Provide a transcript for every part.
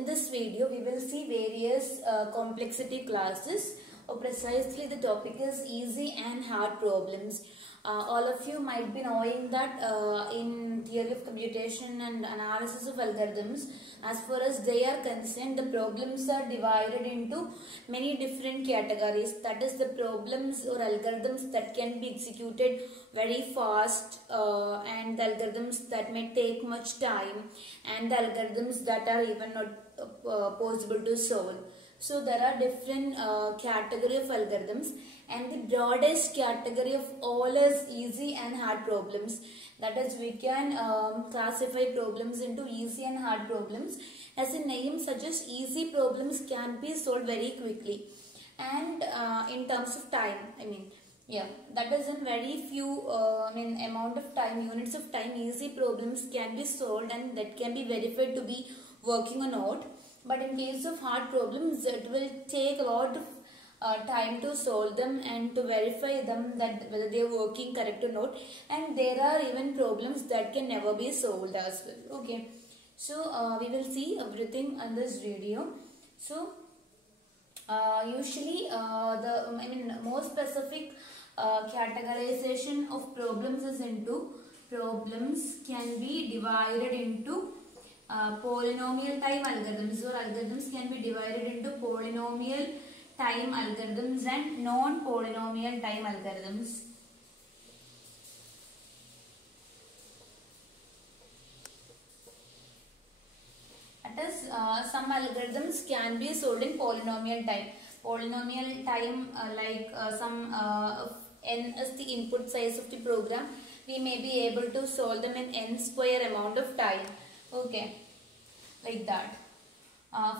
in this video we will see various complexity classes, or precisely the topic is easy and hard problems. All of you might be knowing that in theory of computation and analysis of algorithms, as far as they are concerned, the problems are divided into many different categories. That is, the problems or algorithms that can be executed very fast, and the algorithms that may take much time, and the algorithms that are even not possible to solve. So there are different category of algorithms, and the broadest category of all is easy and hard problems. That is, we can classify problems into easy and hard problems. As the name suggests, easy problems can be solved very quickly and in terms of time. That is in very few amount of time, units of time, easy problems can be solved and that can be verified to be working or not. But in case of hard problems, it will take a lot of time to solve them and to verify them that whether they are working correct or not. And there are even problems that can never be solved as well. Okay, so we will see everything on this video. So usually the more specific categorization of problems is into problems can be divided into polynomial time algorithms, or algorithms can be divided into polynomial time algorithms and non-polynomial time algorithms. That is, some algorithms can be solved in polynomial time. Polynomial time, some n is the input size of the program, we may be able to solve them in n square amount of time. Okay, like that.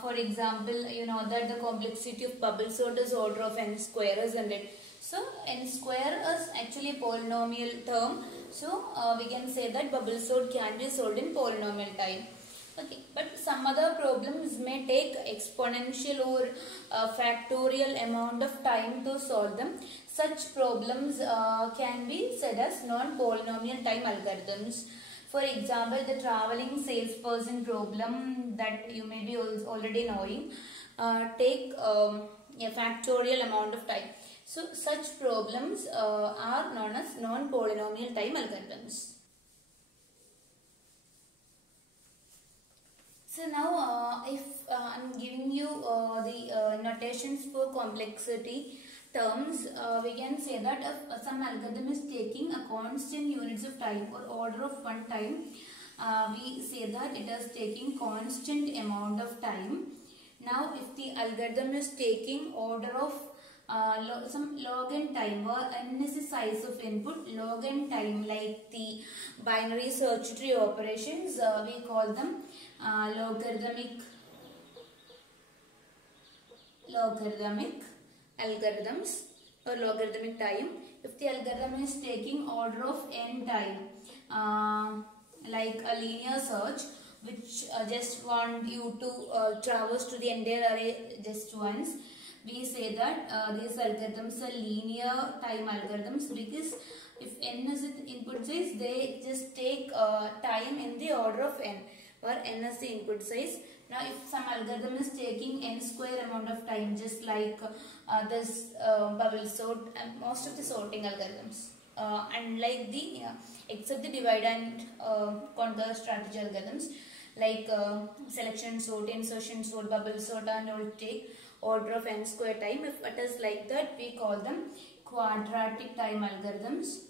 For example, you know that the complexity of bubble sort is order of n square, isn't it? So n square is actually a polynomial term. So we can say that bubble sort can be solved in polynomial time. Okay, but some other problems may take exponential or factorial amount of time to solve them. Such problems can be said as non-polynomial time algorithms. For example, the traveling salesperson problem that you may be already knowing take a factorial amount of time. So such problems are known as non-polynomial time algorithms. So now if I'm giving you the notations for complexity terms, we can say that if some algorithm is taking a constant units of time or order of one time, we say that it is taking constant amount of time. Now if the algorithm is taking order of some log n time, or n is the size of input, log n time, like the binary search tree operations, we call them logarithmic algorithms or logarithmic time. If the algorithm is taking order of n time, like a linear search, which just want you to traverse to the entire array just once, we say that these algorithms are linear time algorithms, because if n is the input size, they just take time in the order of n, where n is the input size. Now if some algorithm is taking n square amount of time, just like this bubble sort and most of the sorting algorithms, unlike the except the divide and conquer strategy algorithms, like selection sort, insertion sort, bubble sort, and all take order of n square time. If it is like that, we call them quadratic time algorithms.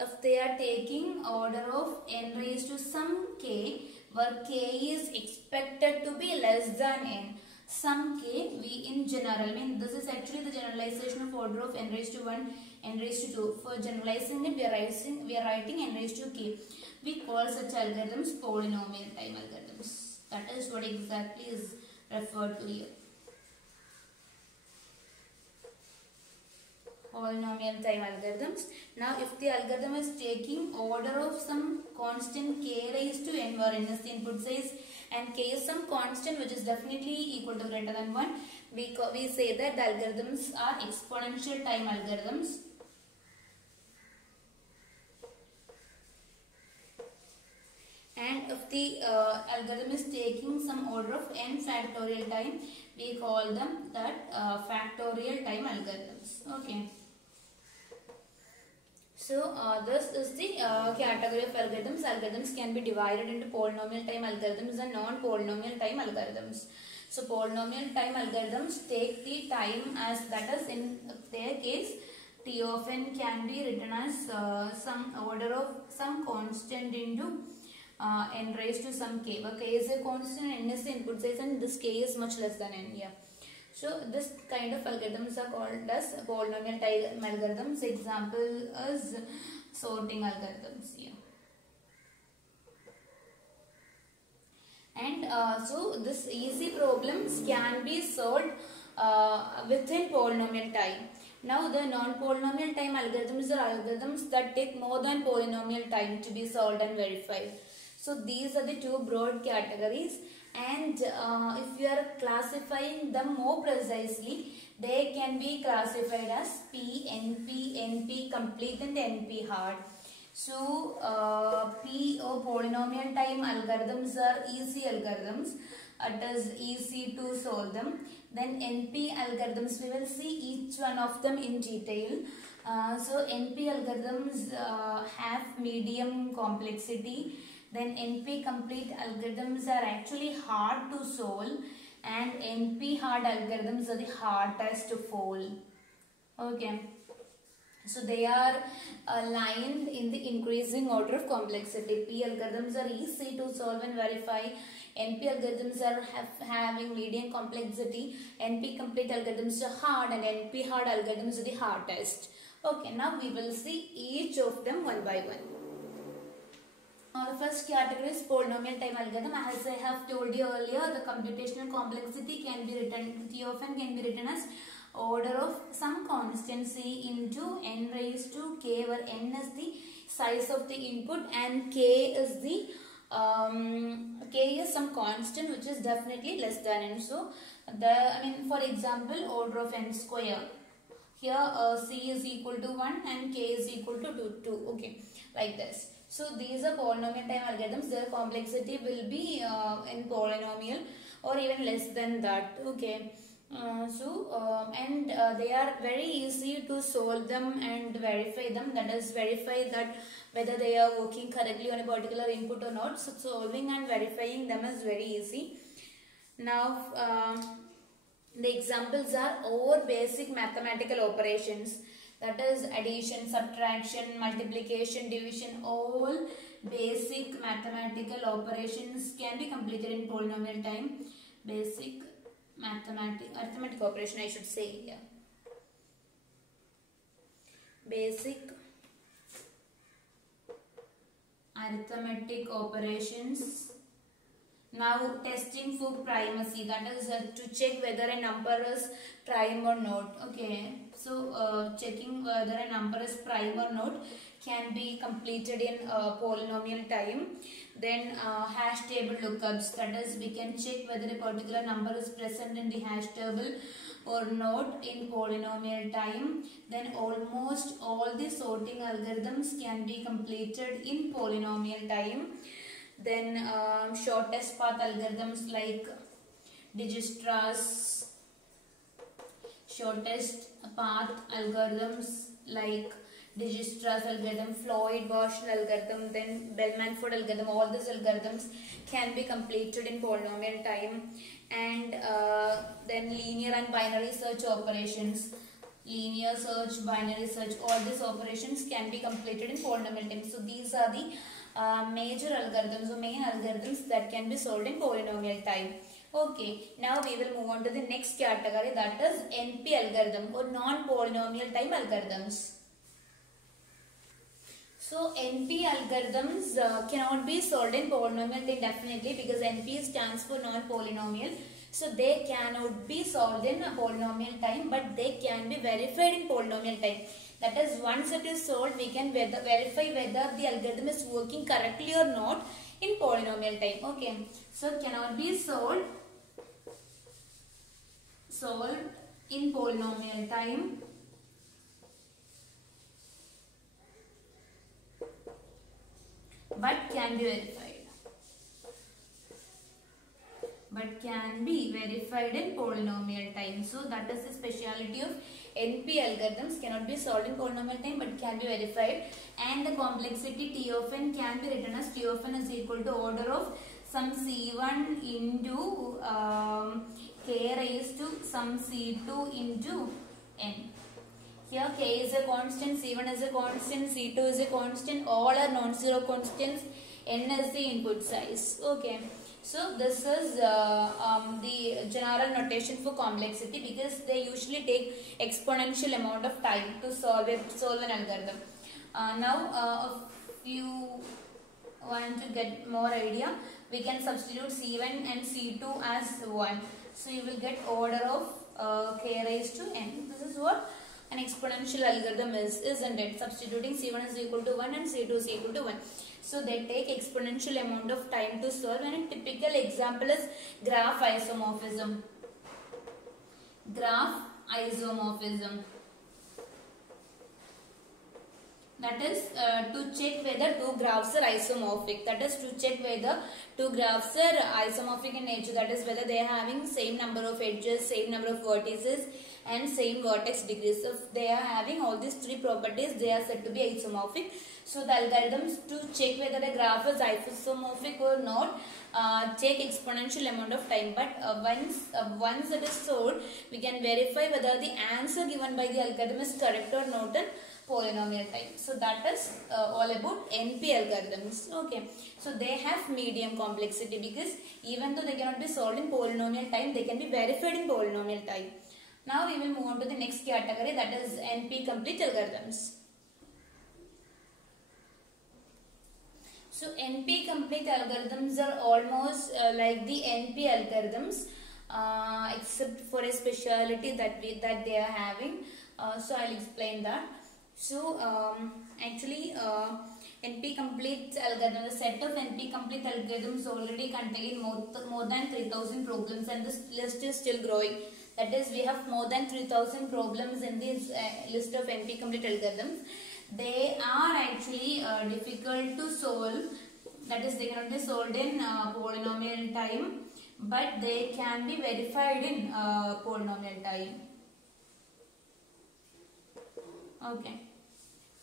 If they are taking order of n raised to some k, where k is expected to be less than n, some k, we in general, this is actually the generalization of order of n raised to 1, n raised to 2. For generalizing it, we are writing n raised to k. We call such algorithms polynomial time algorithms. That is what exactly is referred to here. Polynomial time algorithms. Now if the algorithm is taking order of some constant k raised to n, where n is the input size and k is some constant which is definitely equal to greater than 1, we say that the algorithms are exponential time algorithms. and if the algorithm is taking some order of n factorial time, we call them that factorial time algorithms. Okay. So this is the category of algorithms. Algorithms can be divided into polynomial time algorithms and non-polynomial time algorithms. So polynomial time algorithms take the time as, that is in their case, t of n can be written as some order of some constant into n raised to some k. But k is a constant and n is the input size, and this k is much less than n. Yeah. So this kind of algorithms are called as polynomial time algorithms. Example is sorting algorithms here. And so this easy problems can be solved within polynomial time. Now the non-polynomial time algorithms are algorithms that take more than polynomial time to be solved and verified. So these are the two broad categories. And if you are classifying them more precisely, they can be classified as P, NP, NP complete and NP hard. So P or polynomial time algorithms are easy algorithms. It is easy to solve them. Then NP algorithms, we will see each one of them in detail. So NP algorithms have medium complexity. Then NP complete algorithms are actually hard to solve, and NP hard algorithms are the hardest to solve. Okay. So they are aligned in the increasing order of complexity. P algorithms are easy to solve and verify. NP algorithms are having medium complexity. NP complete algorithms are hard, and NP hard algorithms are the hardest. Okay, now we will see each of them one by one. The first category is polynomial time algorithm. As I have told you earlier, the computational complexity can be written, T of n can be written as order of some constant c into n raised to k, where n is the size of the input and k is the k is some constant which is definitely less than n. So for example, order of n square. Here c is equal to 1 and k is equal to 2. Okay, like this. So these are polynomial time algorithms. Their complexity will be in polynomial or even less than that. Okay. They are very easy to solve them and verify them. That is, verify that whether they are working correctly on a particular input or not. So solving and verifying them is very easy. Now the examples are all basic mathematical operations. That is addition, subtraction, multiplication, division. All basic mathematical operations can be completed in polynomial time. Basic arithmetic operation, I should say. Yeah. Basic arithmetic operations. Now testing for primacy, that is to check whether a number is prime or not. Okay, so checking whether a number is prime or not can be completed in polynomial time. Then hash table lookups, that is we can check whether a particular number is present in the hash table or not in polynomial time. Then almost all the sorting algorithms can be completed in polynomial time. Then shortest path algorithms like Dijistra's, shortest path algorithms like Dijistra's algorithm, Floyd-Warshall algorithm, then Bell-Manford algorithm. All these algorithms can be completed in polynomial time. And then linear and binary search operations, linear search, binary search, all these operations can be completed in polynomial time. So these are the major algorithms or main algorithms that can be solved in polynomial time. Okay, now we will move on to the next category, that is NP algorithm or non-polynomial time algorithms. So NP algorithms cannot be solved in polynomial time definitely, because NP stands for non-polynomial. So they cannot be solved in a polynomial time, but they can be verified in polynomial time. That is, once it is solved, we can verify whether the algorithm is working correctly or not in polynomial time. Okay, so cannot be solved in polynomial time, but can be verified. but can be verified in polynomial time. So that is the speciality of NP algorithms. Cannot be solved in polynomial time but can be verified, and the complexity T of n can be written as T of n is equal to order of some C1 into k raised to some C2 into n. Here k is a constant, C1 is a constant, C2 is a constant, all are non-zero constants, n is the input size. Okay. So this is the general notation for complexity, because they usually take exponential amount of time to solve an algorithm. Now if you want to get more idea, we can substitute C1 and C2 as 1. So you will get order of k raised to n. This is what an exponential algorithm is, isn't it? Substituting C1 is equal to 1 and C2 is equal to 1. So they take exponential amount of time to solve, and a typical example is graph isomorphism. Graph isomorphism. That is to check whether two graphs are isomorphic. That is to check whether two graphs are isomorphic in nature. That is whether they are having same number of edges, same number of vertices, and same vertex degrees. If they are having all these three properties, they are said to be isomorphic. So the algorithms to check whether a graph is isomorphic or not take exponential amount of time. But once it is solved, we can verify whether the answer given by the algorithm is correct or not in polynomial time. So that is all about NP algorithms. Okay. So they have medium complexity, because even though they cannot be solved in polynomial time, they can be verified in polynomial time. Now we will move on to the next category, that is NP complete algorithms. So NP complete algorithms are almost like the NP algorithms, except for a speciality that they are having. So I'll explain that. So actually NP complete algorithm, the set of NP complete algorithms already contain more than 3000 problems, and this list is still growing. That is, we have more than 3000 problems in this list of NP complete algorithms. They are actually difficult to solve. That is, they cannot be solved in polynomial time, but they can be verified in polynomial time. Okay.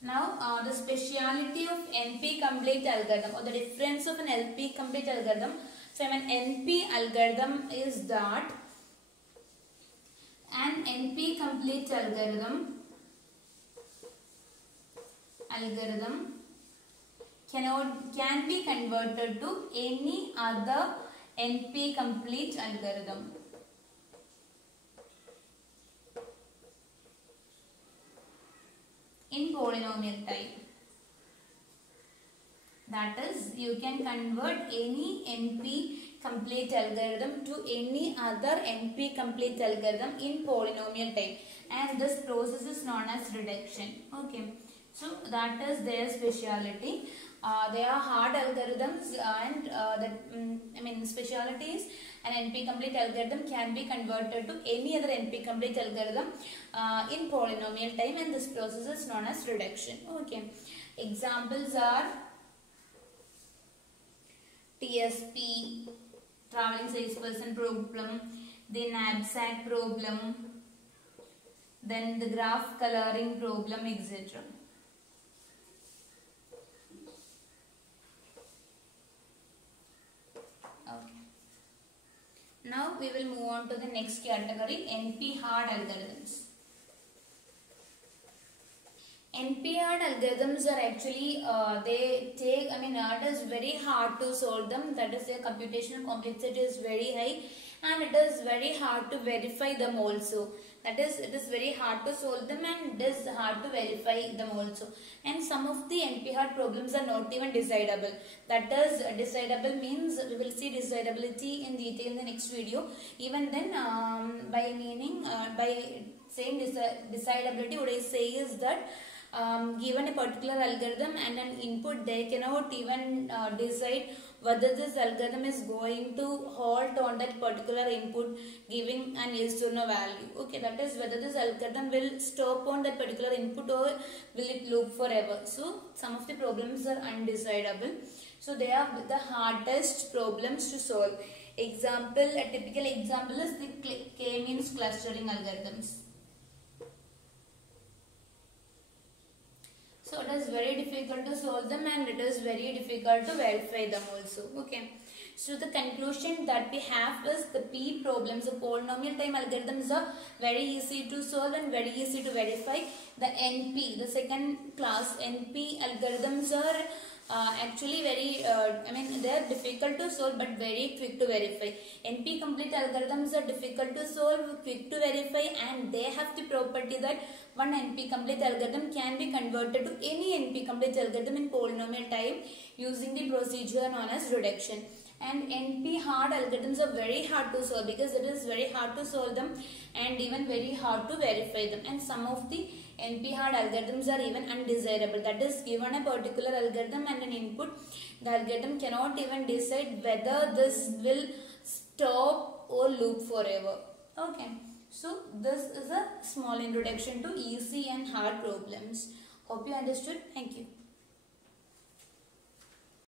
Now the speciality of NP complete algorithm, or the difference of an NP complete algorithm from an NP algorithm, is that an NP complete algorithm can be converted to any other NP complete algorithm. In polynomial time. That is, you can convert any NP complete algorithm to any other NP complete algorithm in polynomial time, and this process is known as reduction. Okay. So that is their speciality. They are hard algorithms, and specialities. An NP complete algorithm can be converted to any other NP complete algorithm in polynomial time, and this process is known as reduction. Okay. Examples are TSP, traveling salesperson problem, the knapsack problem, then the graph coloring problem, etc. Now we will move on to the next category, NP hard algorithms. NP hard algorithms are actually, it is very hard to solve them. That is, their computational complexity is very high, and it is very hard to verify them also. That is, it is very hard to solve them, and it is hard to verify them also. And some of the NP hard problems are not even decidable. That is, decidable means we will see decidability in detail in the next video. Even then, by saying decidability, what I say is that given a particular algorithm and an input, they cannot even decide whether this algorithm is going to halt on that particular input, giving an yes or no value. Okay, that is whether this algorithm will stop on that particular input or will it loop forever. So some of the problems are undecidable. So they are the hardest problems to solve. Example, a typical example is the k-means clustering algorithms. So it is very difficult to solve them and it is very difficult to verify them also. Okay. So the conclusion that we have is the P problems, the polynomial time algorithms are very easy to solve and very easy to verify. The NP, the second class NP algorithms are actually very, they are difficult to solve but very quick to verify. NP complete algorithms are difficult to solve, quick to verify, and they have the property that one NP complete algorithm can be converted to any NP complete algorithm in polynomial time using the procedure known as reduction. And NP hard algorithms are very hard to solve because it is very hard to solve them and even very hard to verify them. And some of the NP hard algorithms are even undesirable. That is, given a particular algorithm and an input, the algorithm cannot even decide whether this will stop or loop forever. Okay. So this is a small introduction to easy and hard problems. Hope you understood. Thank you.